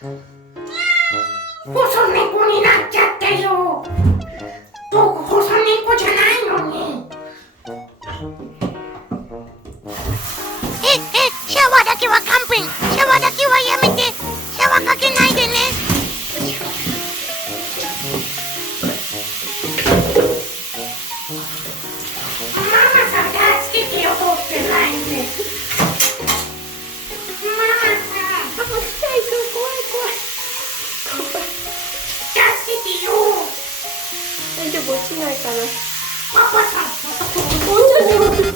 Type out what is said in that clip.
細猫になっちゃったよ。僕細猫じゃないのに。シャワーだけは勘弁。シャワーだけはやめて。シャワーかけないでね。ママさん助けてよ、取ってないんで。ママさん。怖い。助けてよ。大丈夫、落ちないかな。パパさん。もうちょっと